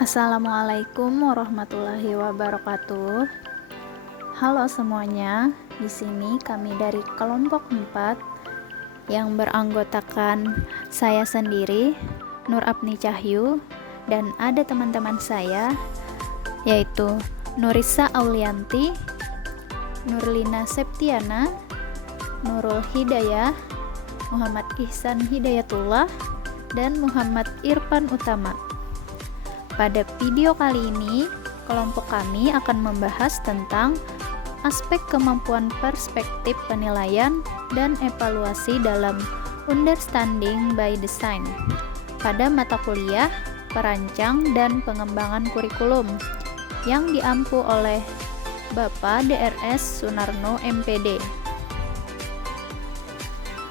Assalamualaikum warahmatullahi wabarakatuh. Halo semuanya, di sini kami dari kelompok 4 yang beranggotakan saya sendiri, Nur Apni Cahyu, dan ada teman-teman saya yaitu Nurisa Aulianti, Nurlina Septiana, Nurul Hidayah, Muhammad Ihsan Hidayatullah, dan Muhammad Irfan Utama. Pada video kali ini, kelompok kami akan membahas tentang aspek kemampuan perspektif penilaian dan evaluasi dalam Understanding by Design pada mata kuliah Perancang dan Pengembangan Kurikulum yang diampu oleh Bapak DRS Sunarno MPD.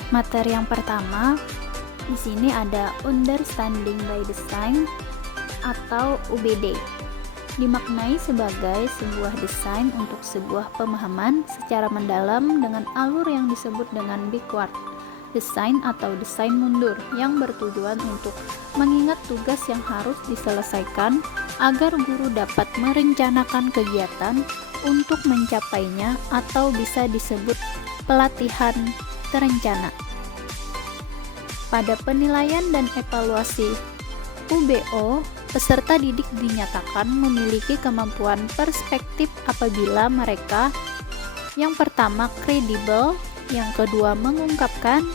Materi yang pertama, di sini ada Understanding by Design atau UBD, dimaknai sebagai sebuah desain untuk sebuah pemahaman secara mendalam dengan alur yang disebut dengan backward design atau desain mundur yang bertujuan untuk mengingat tugas yang harus diselesaikan agar guru dapat merencanakan kegiatan untuk mencapainya atau bisa disebut pelatihan terencana. Pada penilaian dan evaluasi UBO, peserta didik dinyatakan memiliki kemampuan perspektif apabila mereka yang pertama kredibel, yang kedua mengungkapkan,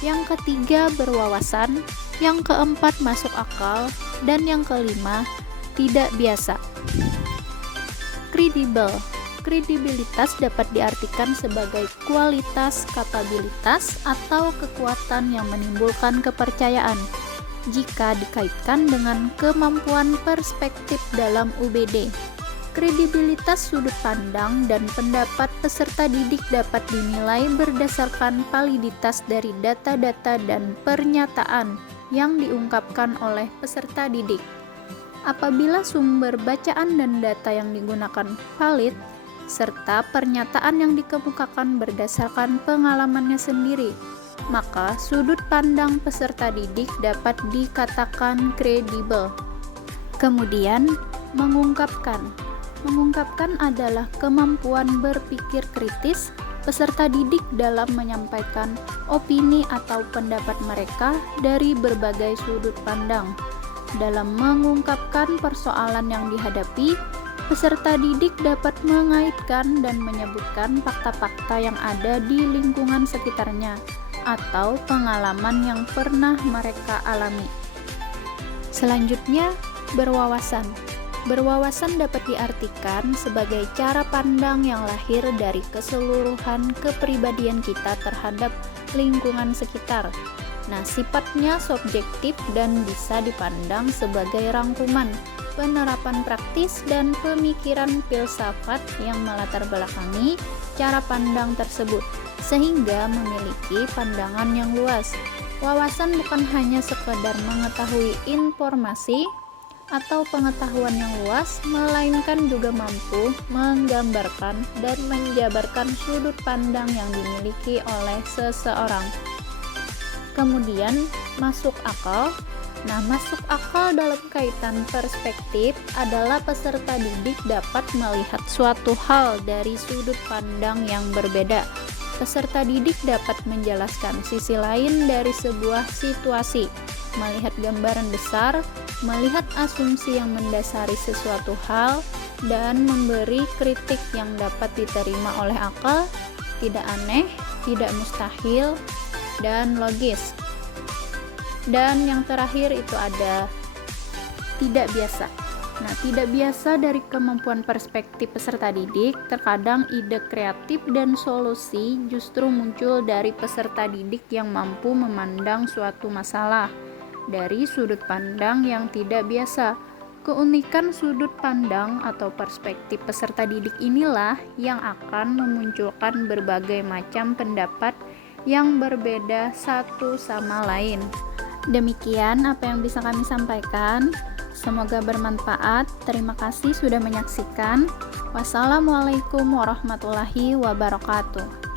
yang ketiga berwawasan, yang keempat masuk akal, dan yang kelima tidak biasa. Kredibel. Kredibilitas dapat diartikan sebagai kualitas, kapabilitas, atau kekuatan yang menimbulkan kepercayaan jika dikaitkan dengan kemampuan perspektif dalam UBD. Kredibilitas sudut pandang dan pendapat peserta didik dapat dinilai berdasarkan validitas dari data-data dan pernyataan yang diungkapkan oleh peserta didik. Apabila sumber bacaan dan data yang digunakan valid, serta pernyataan yang dikemukakan berdasarkan pengalamannya sendiri, maka sudut pandang peserta didik dapat dikatakan kredibel. Kemudian, mengungkapkan. Mengungkapkan adalah kemampuan berpikir kritis peserta didik dalam menyampaikan opini atau pendapat mereka dari berbagai sudut pandang. Dalam mengungkapkan persoalan yang dihadapi, peserta didik dapat mengaitkan dan menyebutkan fakta-fakta yang ada di lingkungan sekitarnya atau pengalaman yang pernah mereka alami. Selanjutnya, berwawasan. Berwawasan dapat diartikan sebagai cara pandang yang lahir dari keseluruhan kepribadian kita terhadap lingkungan sekitar. Nah, sifatnya subjektif dan bisa dipandang sebagai rangkuman penerapan praktis dan pemikiran filsafat yang melatar belakangi cara pandang tersebut, sehingga memiliki pandangan yang luas. Wawasan bukan hanya sekedar mengetahui informasi atau pengetahuan yang luas, melainkan juga mampu menggambarkan dan menjabarkan sudut pandang yang dimiliki oleh seseorang. Kemudian, masuk akal. Nah, masuk akal dalam kaitan perspektif adalah peserta didik dapat melihat suatu hal dari sudut pandang yang berbeda. Peserta didik dapat menjelaskan sisi lain dari sebuah situasi, melihat gambaran besar, melihat asumsi yang mendasari sesuatu hal, dan memberi kritik yang dapat diterima oleh akal, tidak aneh, tidak mustahil, dan logis. Dan yang terakhir itu ada tidak biasa. Nah, tidak biasa dari kemampuan perspektif peserta didik, terkadang ide kreatif dan solusi justru muncul dari peserta didik yang mampu memandang suatu masalah dari sudut pandang yang tidak biasa. Keunikan sudut pandang atau perspektif peserta didik inilah yang akan memunculkan berbagai macam pendapat yang berbeda satu sama lain. Demikian apa yang bisa kami sampaikan. Semoga bermanfaat. Terima kasih sudah menyaksikan. Wassalamualaikum warahmatullahi wabarakatuh.